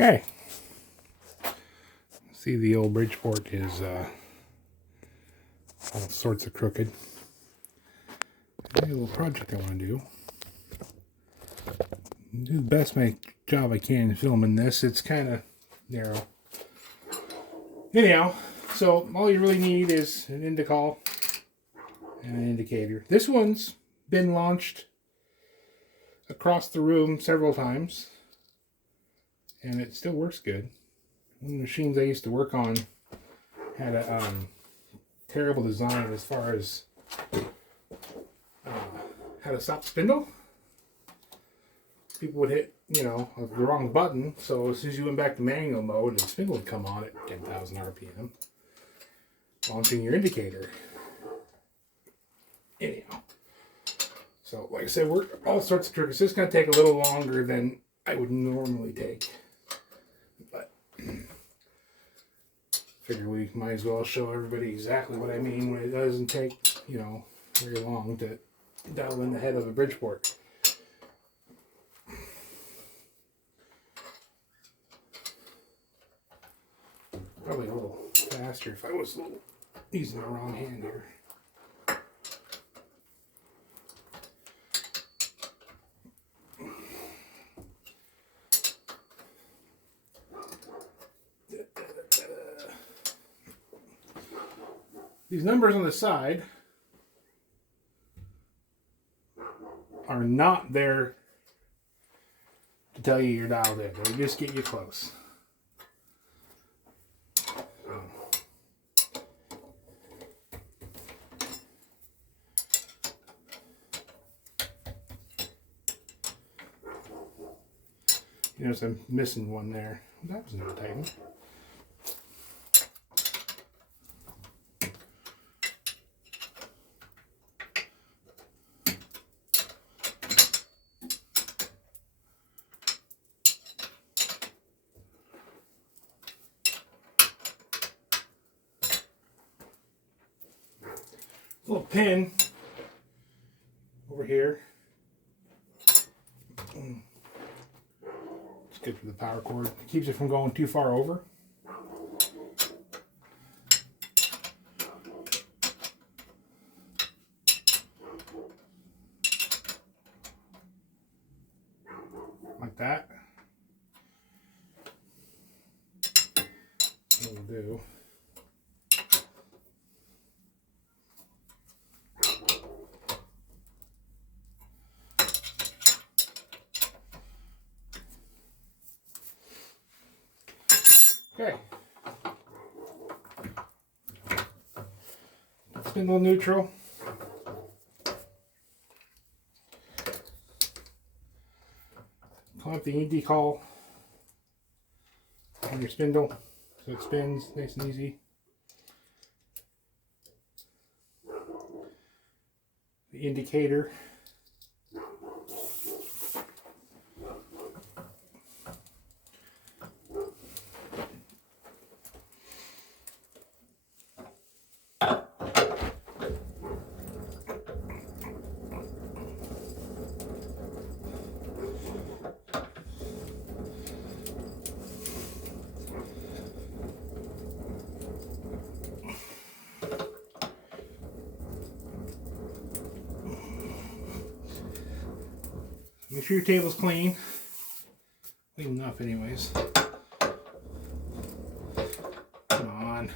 Okay. See, the old Bridgeport is all sorts of crooked. I got a little project I want to do. Do the best my job I can filming this. It's kind of narrow. Anyhow, so all you really need is an indicall and an indicator. This one's been launched across the room several times, and it still works good. One of the machines I used to work on had a terrible design as far as had a stop spindle. People would hit, the wrong button, so as soon as you went back to manual mode, the spindle would come on at 10,000 RPM, launching your indicator. Anyhow, so like I said, we're all sorts of tricks. This is going to take a little longer than I would normally take, but figure we might as well show everybody exactly what I mean when it doesn't take, very long to dial in the head of a Bridgeport. Probably a little faster if I was using the wrong hand here. These numbers on the side are not there to tell you you're dialed in. They just get you close. You notice I'm missing one there. That was not tightened. Little pin over here. It's good for the power cord. It keeps it from going too far over. Like that. What we'll do. Okay. Spindle neutral. Clamp the decall on your spindle so it spins nice and easy. The indicator. Make sure your table's clean. Clean enough anyways. Come on.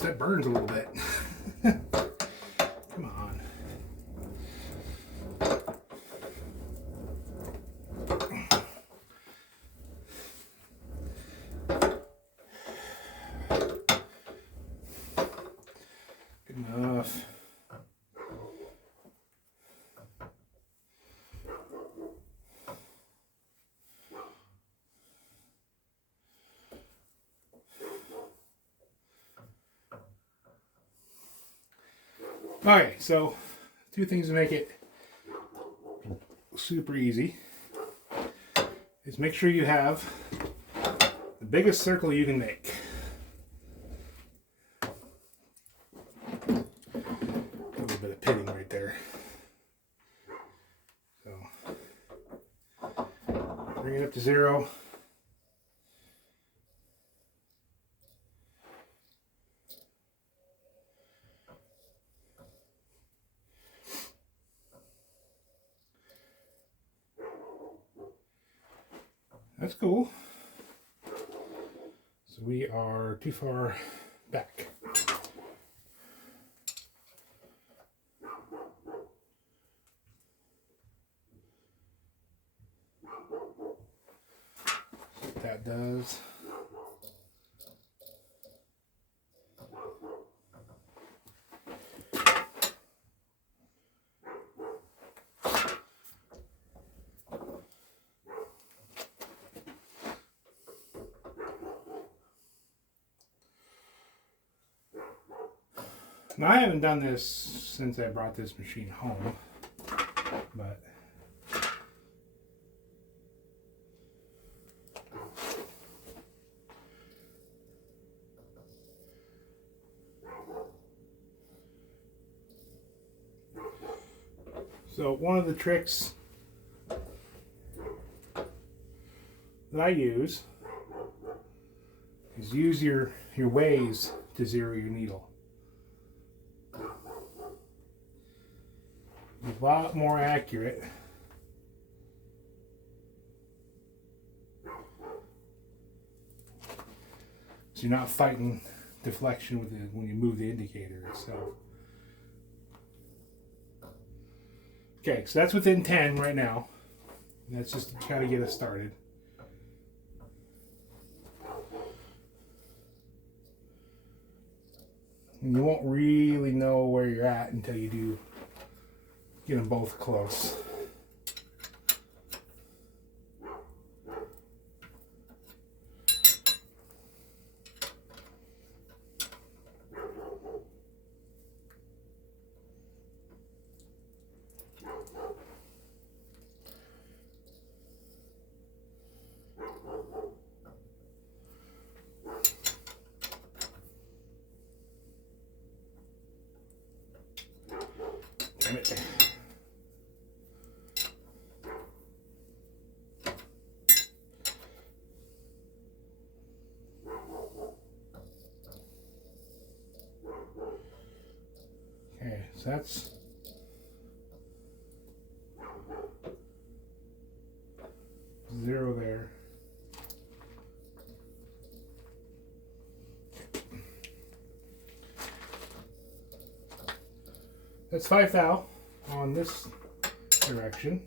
That burns a little bit. Come on. Good enough. Okay, so two things to make it super easy is make sure you have the biggest circle you can make. A little bit of pitting right there. So bring it up to 0. That's cool. So we are too far back. So what that does. Now, I haven't done this since I brought this machine home, but so one of the tricks that I use is use your ways to zero your needle. It's a lot more accurate so you're not fighting deflection with it when you move the indicator itself. Okay, so that's within 10 right now. That's just to try to get us started. And you won't really know where you're at until you do get them both close. Damn it. Okay, so that's zero there. That's 5 thou on this direction.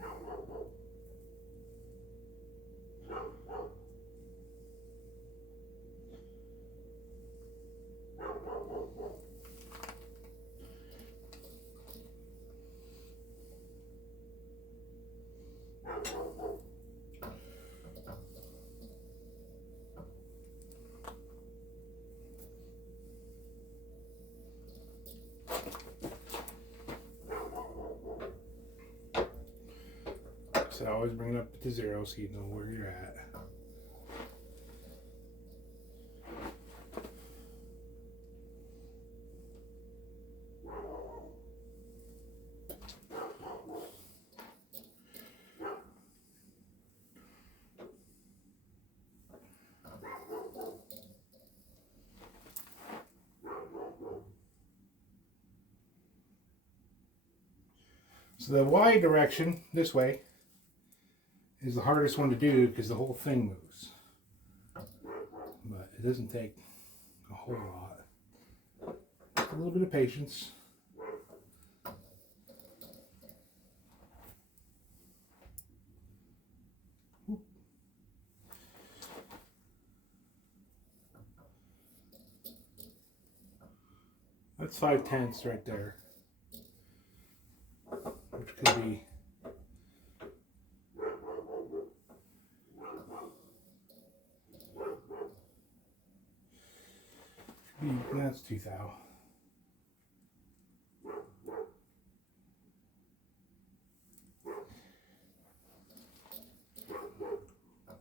So always bring it up to 0 so you know where you're at. So the Y direction, this way, is the hardest one to do because the whole thing moves. But it doesn't take a whole lot. Just a little bit of patience. That's 5/10 right there, which could be that's 2 thou.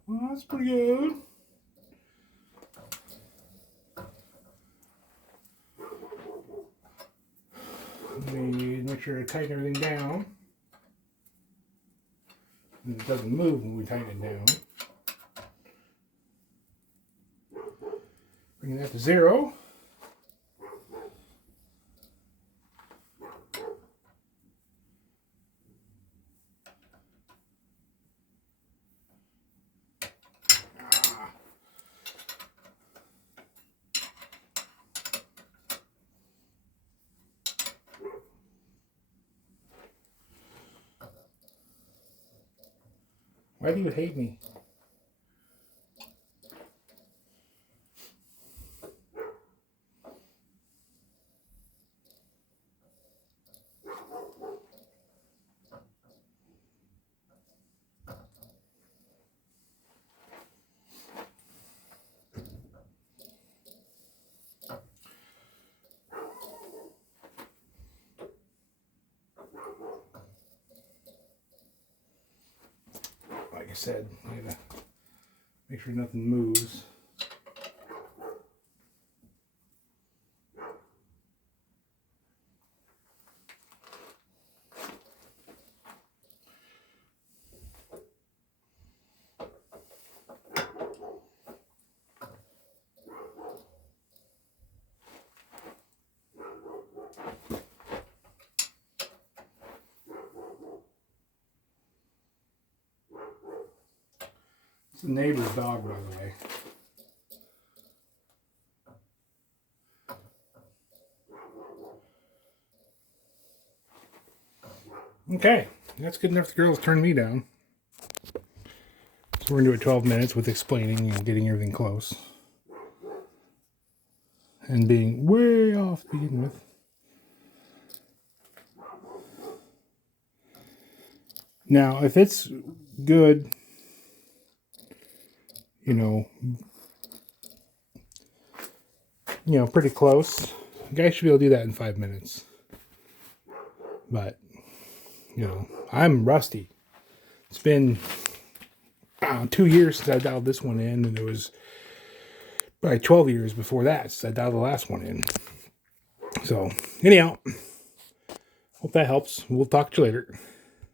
Well, that's pretty good. We make sure to tighten everything down. And it doesn't move when we tighten it down. Bringing that to 0. Why do you hate me? Like I said, I gotta make sure nothing moves. It's the neighbor's dog, by the way. Okay, that's good enough. The girls turned me down. So we're going to do it 12 minutes with explaining and getting everything close. And being way off to begin with. Now, if it's good, you know, pretty close, you guys should be able to do that in 5 minutes. But, I'm rusty. It's been 2 years since I dialed this one in, and it was probably 12 years before that since I dialed the last one in. So, anyhow, hope that helps. We'll talk to you later.